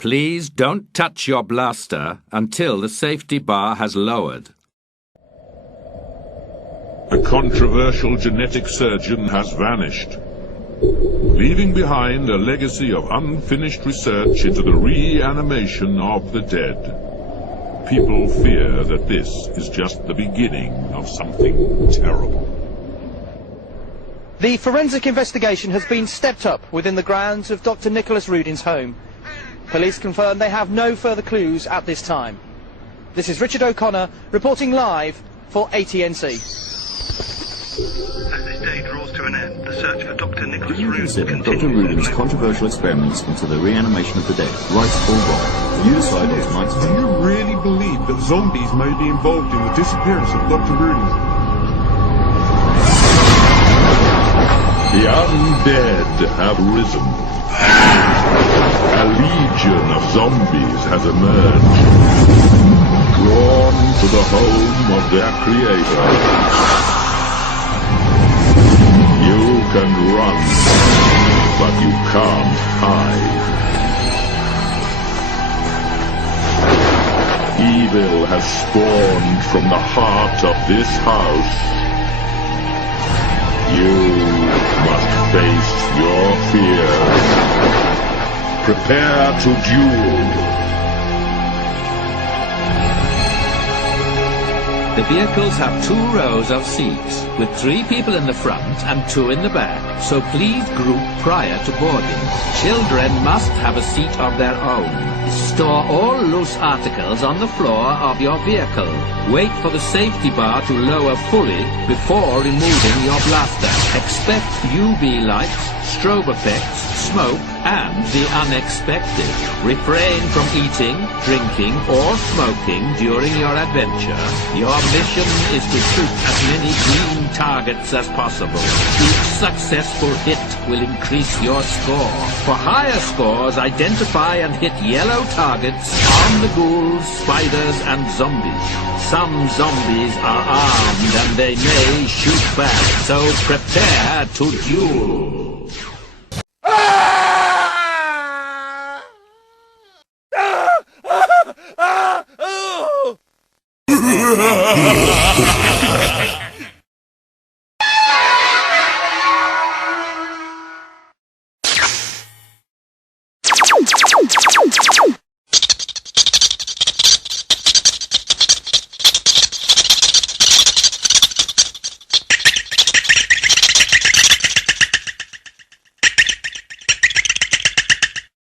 Please don't touch your blaster until the safety bar has lowered. The controversial genetic surgeon has vanished, leaving behind a legacy of unfinished research into the reanimation of the dead. People fear that this is just the beginning of something terrible. The forensic investigation has been stepped up within the grounds of Dr Nicholas Roodyn's home. Police confirm they have no further clues at this time. This is Richard O'Connor reporting live for ATNC. As this day draws to an end, the search for Dr Nicholas Do you Roodyn consider Dr continues. Roodyn's controversial experiments into the reanimation of the dead right or wrong? You decide on tonight's Do you really believe that zombies may be involved in the disappearance of Dr Roodyn? The undead have risen. A legion of zombies has emerged, drawn to the home of their creator. You can run, but you can't hide. Evil has spawned from the heart of this house. You must face your fears. Prepare to duel. The vehicles have 2 rows of seats, with 3 people in the front and 2 in the back, so please group prior to boarding. Children must have a seat of their own. Store all loose articles on the floor of your vehicle. Wait for the safety bar to lower fully before removing your blaster. Expect UV lights, strobe effects, smoke, and the unexpected. Refrain from eating, drinking, or smoking during your adventure. Your mission is to shoot as many green targets as possible. Each successful hit will increase your score. For higher scores, identify and hit yellow targets on the ghouls, spiders, and zombies. Some zombies are armed and they may shoot back, so prepare to duel. Ha ha ha!